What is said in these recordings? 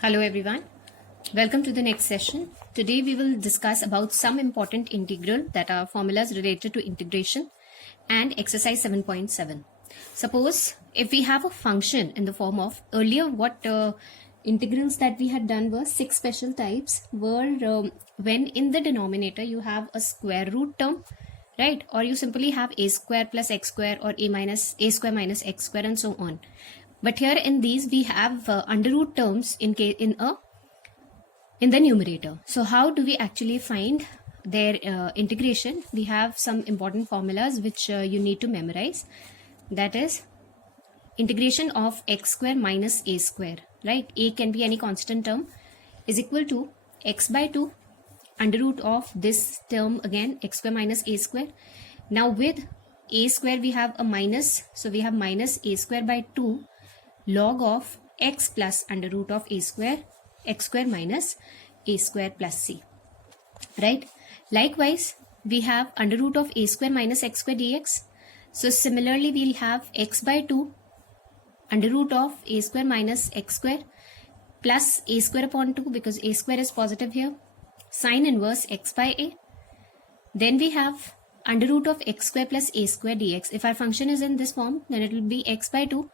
Hello everyone. Welcome to the next session. Today we will discuss about some important integral that are formulas related to integration and exercise 7.7. Suppose if we have a function in the form of earlier what integrals that we had done were 6 special types were when in the denominator you have a square root term, right? Or you simply have a square plus x square or a square minus x square and so on. But here in these we have under root terms in the numerator. So how do we actually find their integration? We have some important formulas which you need to memorize. That is integration of x square minus a square, right? A can be any constant term, is equal to x by 2 under root of this term again x square minus a square. Now with a square we have a minus, so we have minus a square by 2 log of x plus under root of a square, x square minus a square plus c, right? Likewise we have under root of a square minus x square dx. So similarly we'll have x by 2 under root of a square minus x square plus a square upon 2 because a square is positive here, sine inverse x by a. Then we have under root of x square plus a square dx. If our function is in this form, then it will be x by 2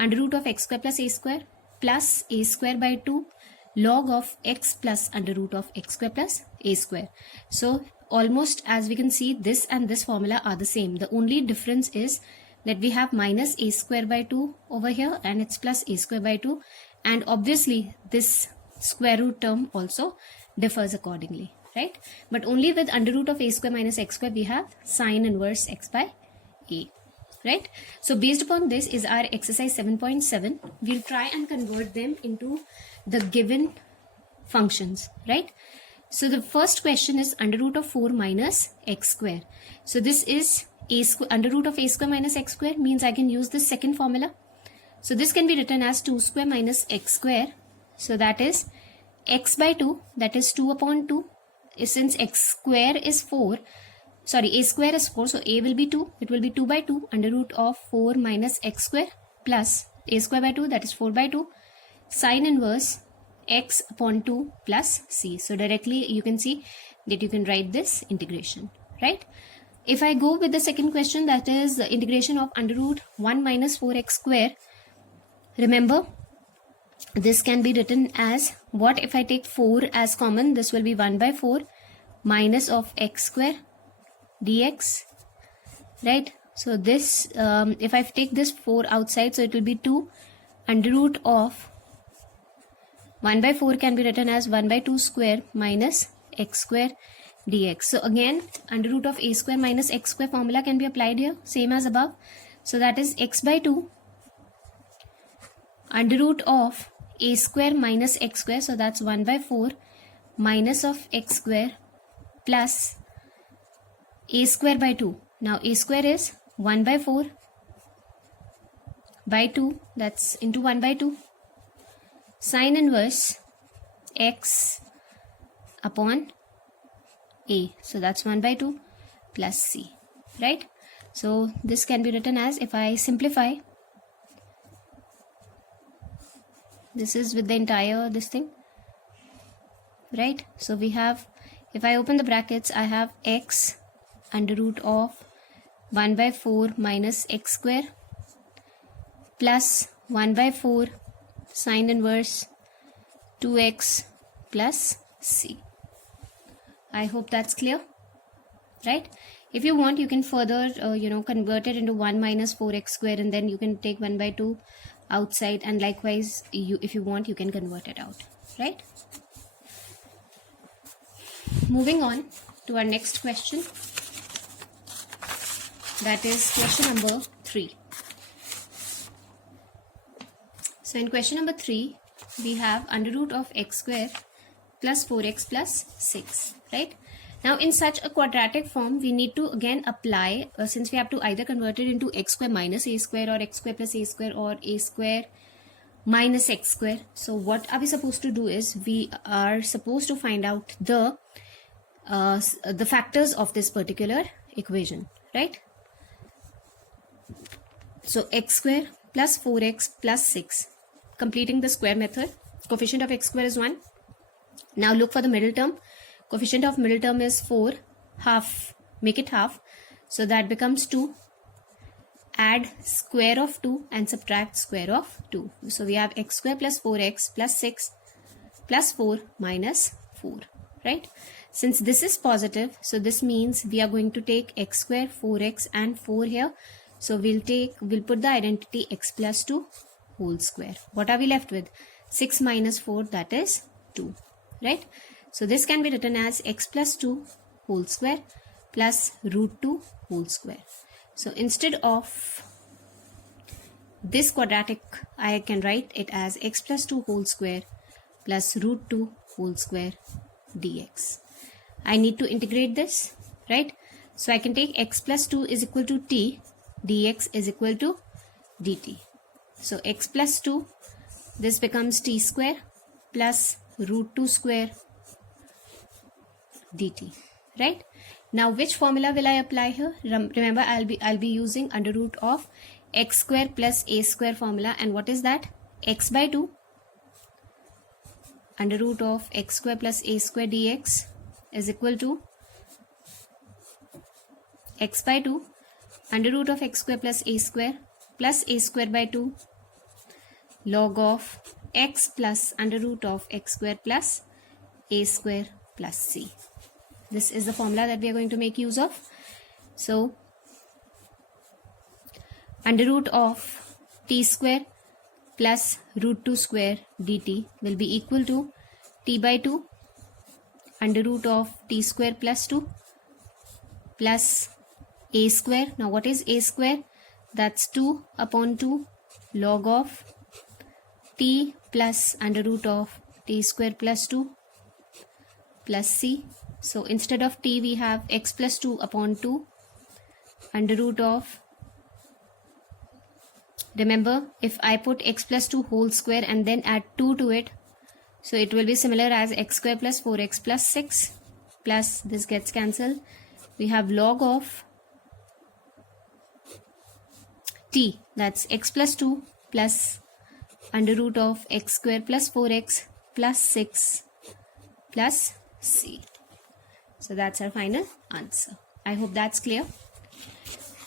under root of x square plus a square by 2 log of x plus under root of x square plus a square. So almost as we can see, this and this formula are the same. The only difference is that we have minus a square by 2 over here and it's plus a square by 2, and obviously this square root term also differs accordingly, right? But only with under root of a square minus x square we have sine inverse x by a, right? So based upon this is our exercise 7.7. We'll try and convert them into the given functions, right? So the first question is under root of 4 minus x square. So this is a square, under root of a square minus x square means I can use the second formula. So this can be written as 2 square minus x square. So that is x by 2, that is 2 upon 2. Since x square is 4, a square is 4, so a will be 2. It will be 2 by 2 under root of 4 minus x square plus a square by 2, that is 4 by 2, sine inverse x upon 2 plus c. So directly you can see that you can write this integration, right? If I go with the second question, that is the integration of under root 1 minus 4x square. Remember, this can be written as, what if I take 4 as common? This will be 1 by 4 minus of x square dx, right? So this if I take this 4 outside, so it will be 2 under root of 1 by 4 can be written as 1 by 2 square minus x square dx. So again under root of a square minus x square formula can be applied here, same as above. So that is x by 2 under root of a square minus x square, so that's 1 by 4 minus of x square plus a square by 2. Now a square is 1 by 4 by 2, that's into 1 by 2, sine inverse x upon a, so that's 1 by 2 plus c, right? So this can be written as, if I simplify, this is with the entire this thing, right? So we have, if I open the brackets, I have x under root of 1 by 4 minus x square plus 1 by 4 sine inverse 2x plus c. I hope that's clear, right? If you want, you can further convert it into 1 minus 4x square, and then you can take 1 by 2 outside, and likewise if you want, you can convert it out, right? Moving on to our next question, that is question number 3. So in question number 3 we have under root of x square plus 4x plus 6, right? Now in such a quadratic form we need to again apply, since we have to either convert it into x square minus a square or x square plus a square or a square minus x square. So what are we supposed to do is, we are supposed to find out the factors of this particular equation, right? So x square plus 4x plus 6, completing the square method, Coefficient of x square is 1. Now look for the middle term. Coefficient of middle term is 4. Half. Make it half. So that becomes 2. Add square of 2 and subtract square of 2. So we have x square plus 4x plus 6 plus 4 minus 4. Right? Since this is positive, so this means we are going to take x square, 4x and 4 here. So we'll put the identity x plus 2 whole square. What are we left with? 6 minus 4, that is 2. Right? So this can be written as x plus 2 whole square plus root 2 whole square. So instead of this quadratic, I can write it as x plus 2 whole square plus root 2 whole square dx. I need to integrate this, right? So I can take x plus 2 is equal to t, dx is equal to dt. So x plus 2, this becomes t square plus root 2 square dt, right? Now which formula will I apply here? Remember, I'll be using under root of x square plus a square formula. And what is that? X by 2 under root of x square plus a square dx is equal to x by 2 under root of x square plus a square by 2 log of x plus under root of x square plus a square plus c. This is the formula that we are going to make use of. So under root of t square plus root 2 square dt will be equal to t by 2 under root of t square plus 2 plus a square. Now what is a square? That's 2 upon 2 log of t plus under root of t square plus 2 plus c. So instead of t we have x plus 2 upon 2 under root of, remember, if I put x plus 2 whole square and then add 2 to it, so it will be similar as x square plus 4x plus 6 plus this gets cancelled. We have log of t, that's x plus 2 plus under root of x square plus 4x plus 6 plus c. So that's our final answer. I hope that's clear.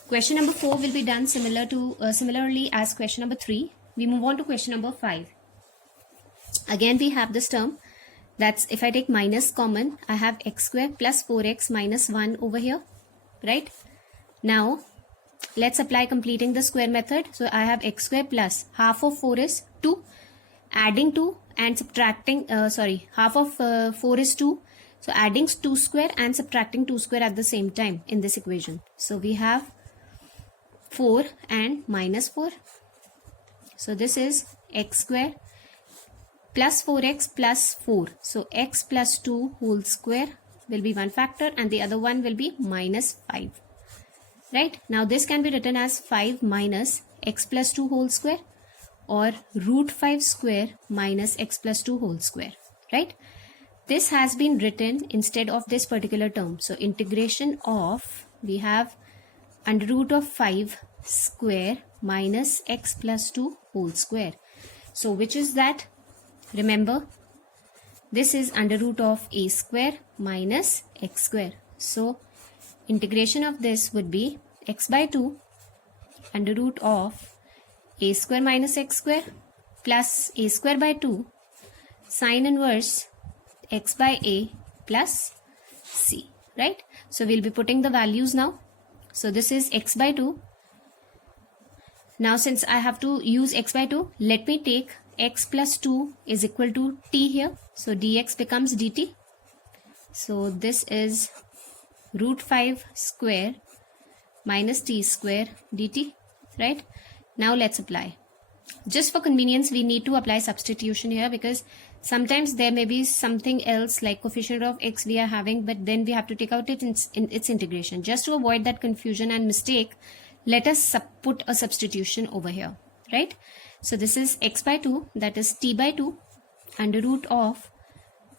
Question number 4 will be done similarly as question number 3. We move on to question number 5. Again we have this term, that's if I take minus common, I have x square plus 4x minus 1 over here, right? Now let's apply completing the square method. So I have x square plus half of 4 is 2, adding 2 and subtracting, half of 4 is 2. So adding 2 square and subtracting 2 square at the same time in this equation. So we have 4 and minus 4. So this is x square plus 4x plus 4. So x plus 2 whole square will be one factor and the other one will be minus 5. Right? Now this can be written as 5 minus x plus 2 whole square or root 5 square minus x plus 2 whole square. Right? This has been written instead of this particular term. So integration of, we have under root of 5 square minus x plus 2 whole square. So which is that? Remember, this is under root of a square minus x square. So integration of this would be x by 2 under root of a square minus x square plus a square by 2 sine inverse x by a plus c, right? So we'll be putting the values now. So this is x by 2. Now since I have to use x by 2, let me take x plus 2 is equal to t here. So dx becomes dt. So this is root 5 square minus t square dt, right? Now let's apply. Just for convenience, we need to apply substitution here because sometimes there may be something else like coefficient of x we are having, but then we have to take out it in its integration. Just to avoid that confusion and mistake, let us put a substitution over here, right? So this is x by 2, that is t by 2 under root of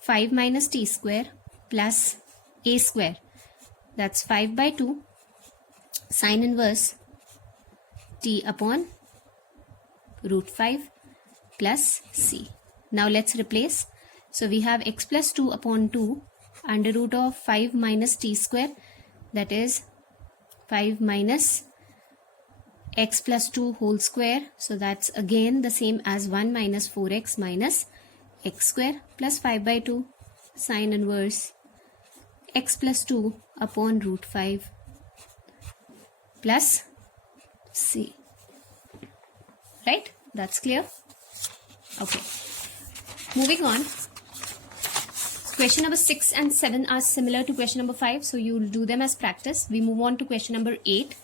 5 minus t square plus a square, that's 5 by 2 sine inverse t upon root 5 plus c. Now let's replace. So we have x plus 2 upon 2 under root of 5 minus t square, that is 5 minus x plus 2 whole square. So that's again the same as 1 minus 4x minus x square plus 5 by 2 sine inverse x plus 2 upon root 5 plus c. Right? That's clear? Okay. Moving on. Question number 6 and 7 are similar to question number 5, so you'll do them as practice. We move on to question number 8.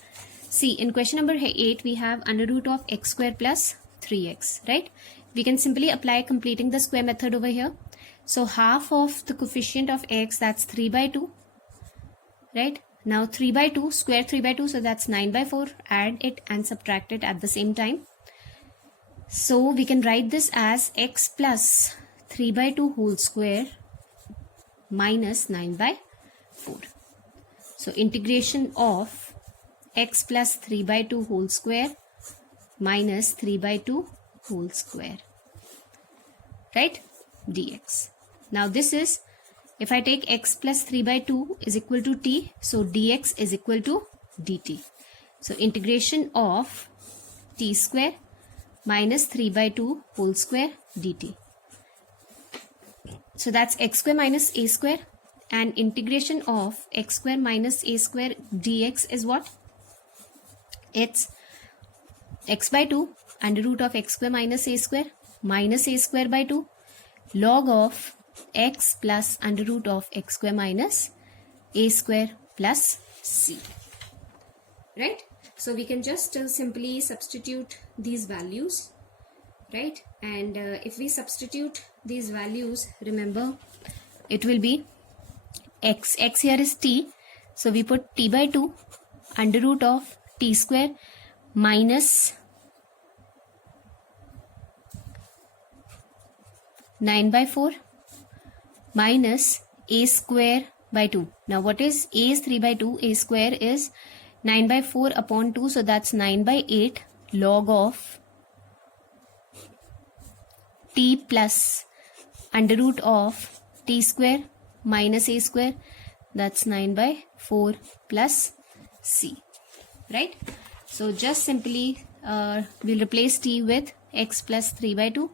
See, in question number 8, we have under root of x square plus 3x, right? We can simply apply completing the square method over here. So half of the coefficient of x, that's 3 by 2, right? Now 3 by 2, square 3 by 2, so that's 9 by 4. Add it and subtract it at the same time. So we can write this as x plus 3 by 2 whole square minus 9 by 4. So integration of x plus 3 by 2 whole square minus 3 by 2 whole square, right, dx. Now this is, if I take x plus 3 by 2 is equal to t, so dx is equal to dt. So integration of t square minus 3 by 2 whole square dt. So that's x square minus a square, and integration of x square minus a square dx is what? It's x by 2 under root of x square minus a square by 2 log of x plus under root of x square minus a square plus c. Right? So we can just simply substitute these values, right? And if we substitute these values, remember it will be x here is t, so we put t by 2 under root of t square minus 9 by 4 minus a square by 2. Now what is a is 3 by 2, a square is 9 by 4 upon 2, so that's 9 by 8 log of t plus under root of t square minus a square, that's 9 by 4 plus c, right? So just simply we'll replace t with x plus 3 by 2,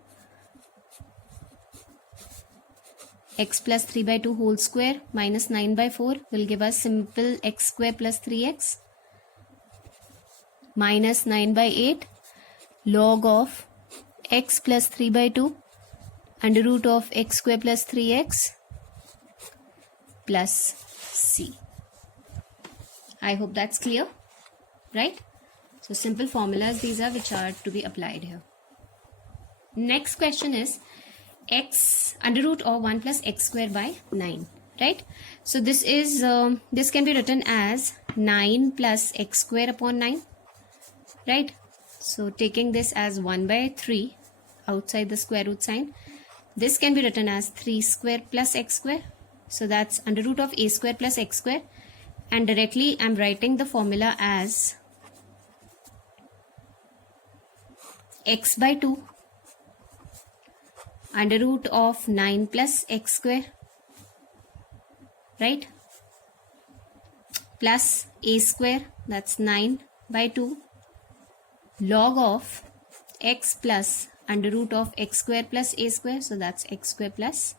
x plus 3 by 2 whole square minus 9 by 4 will give us simple x square plus 3x minus 9 by 8 log of x plus 3 by 2 under root of x square plus 3x plus c. I hope that's clear, right? So simple formulas these are which are to be applied here. Next question is x under root of 1 plus x square by 9, right? So this is this can be written as 9 plus x square upon 9, right? So taking this as 1 by 3 outside the square root sign, this can be written as 3 square plus x square, so that's under root of a square plus x square, and directly I'm writing the formula as x by 2 under root of 9 plus x square, right, plus a square, that's 9 by 2 log of x plus under root of x square plus a square, so that's x square plus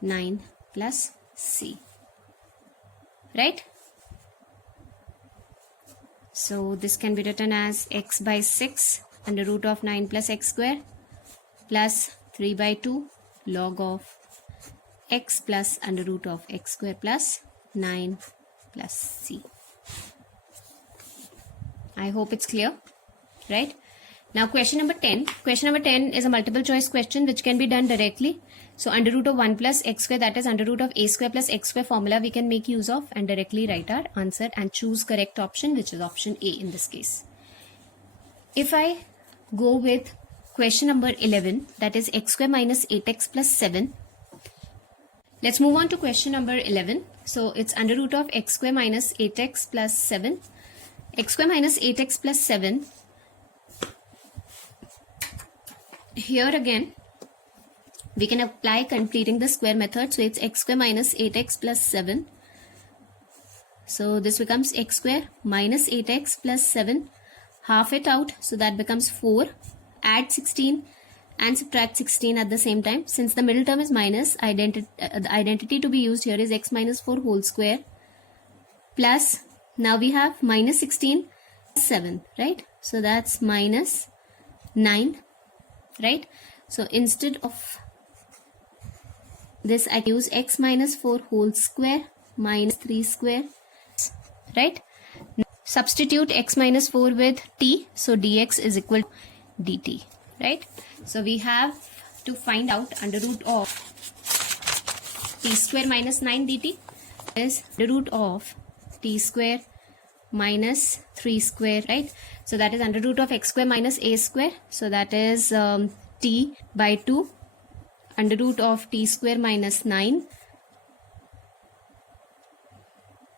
9 plus c, right? So this can be written as x by 6 under root of 9 plus x square plus 3 by 2 log of x plus under root of x square plus 9 plus c. I hope it's clear, right? Now question number 10. Question number 10 is a multiple choice question which can be done directly. So under root of 1 plus x square, that is under root of a square plus x square formula we can make use of and directly write our answer and choose correct option, which is option A in this case. If I go with question number 11, that is x square minus 8x plus 7. Let's move on to question number 11. So it's under root of x square minus 8x plus 7. X square minus 8x plus 7. Here again, we can apply completing the square method. So it's x square minus 8x plus 7. So this becomes x square minus 8x plus 7. Half it out, so that becomes 4. Add 16 and subtract 16 at the same time. Since the middle term is minus, the identity to be used here is x minus 4 whole square plus, now we have minus 16 7, right? So that's minus 9, right? So instead of this, I use x minus 4 whole square minus 3 square, right? Substitute x minus 4 with t, so dx is equal to dt, right? So we have to find out under root of t square minus 9 dt is the root of t square minus 3 square, right? So that is under root of x square minus a square, so that is t by 2 under root of t square minus 9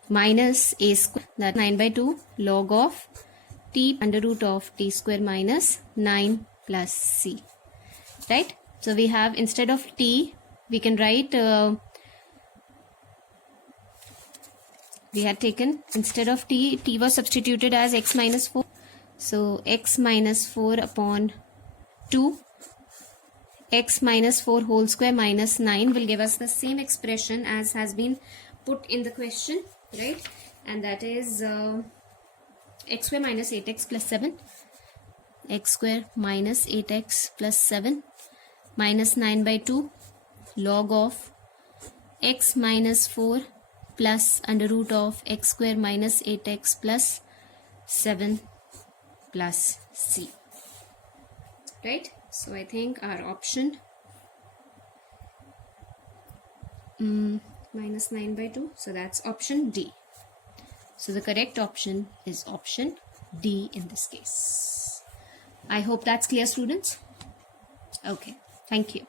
minus a square, that 9 by 2 log of t under root of t square minus 9 plus c, right? So we have, instead of t, we can write we had taken, instead of t was substituted as x minus 4, so x minus 4 upon 2, x minus 4 whole square minus 9 will give us the same expression as has been put in the question, right? And that is x square minus 8x plus 7, x square minus 8x plus 7 minus 9 by 2 log of x minus 4 plus under root of x square minus 8x plus 7 plus c, right? So I think our option minus 9 by 2, so that's option D. So the correct option is option D in this case. I hope that's clear, students. Okay, thank you.